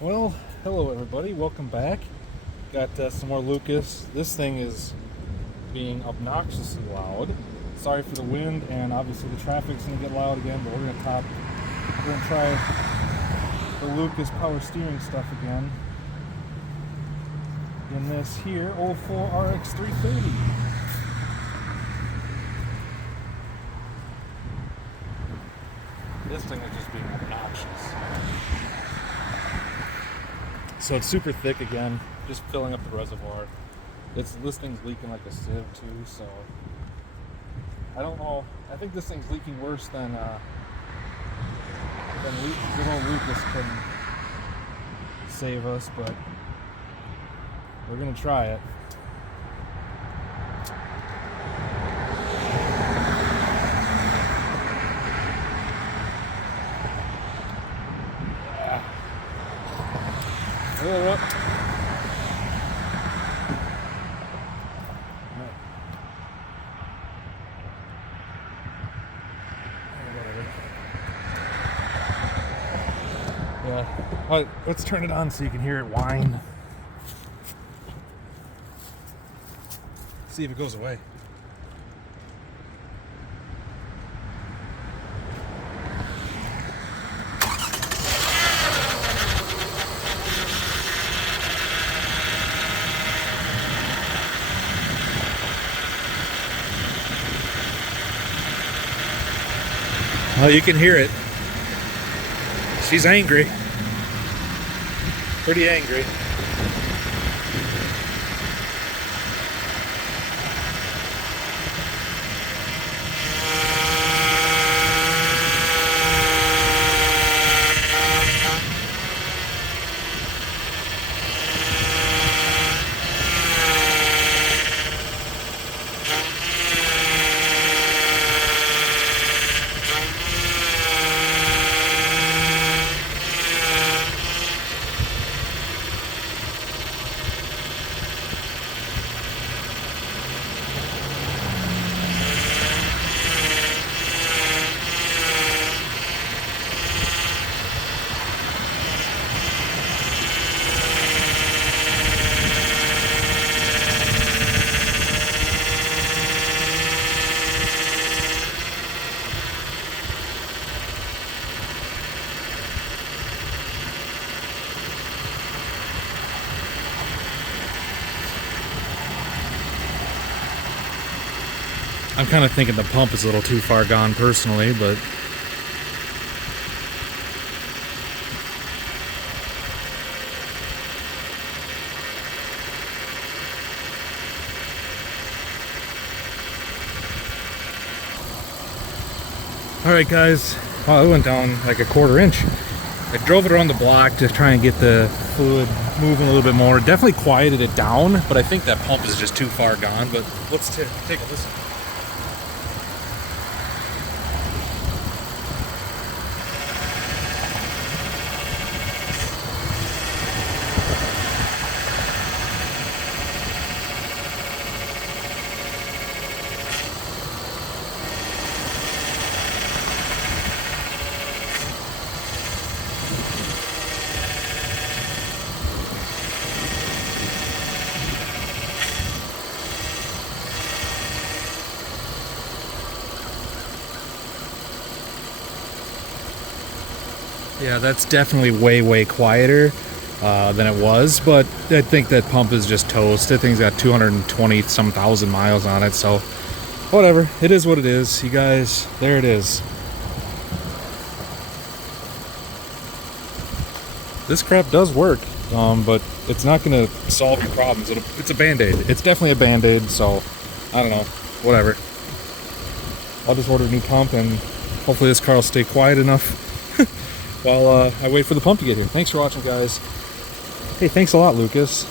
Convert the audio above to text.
Well, hello everybody, welcome back. Got some more Lucas. This thing is being obnoxiously loud. Sorry for the wind, and obviously the traffic's gonna get loud again, but we're gonna try the Lucas power steering stuff again. In this here, 04 RX330. This thing is just being obnoxious. So it's super thick again, just filling up the reservoir. This thing's leaking like a sieve too, so I don't know. I think this thing's leaking worse than good old Lucas can save us, but we're gonna try it. Yeah. All right, let's turn it on so you can hear it whine. See if it goes away. Oh, you can hear it. She's angry. Pretty angry. I'm kind of thinking the pump is a little too far gone personally, but alright guys, well, it went down like a quarter-inch. I drove it around the block to try and get the fluid moving a little bit more. Definitely quieted it down, but I think that pump is just too far gone. But let's take a listen. Yeah, that's definitely way quieter than it was, but I think that pump is just toast. That thing's got 220 some thousand miles on it, so whatever. It is what it is. You guys, there it is. This crap does work, but it's not going to solve your problems. It's a Band-Aid. It's definitely a Band-Aid, so I don't know. Whatever. I'll just order a new pump, and hopefully this car will stay quiet enough while I wait for the pump to get here. Thanks for watching, guys. Hey, thanks a lot, Lucas.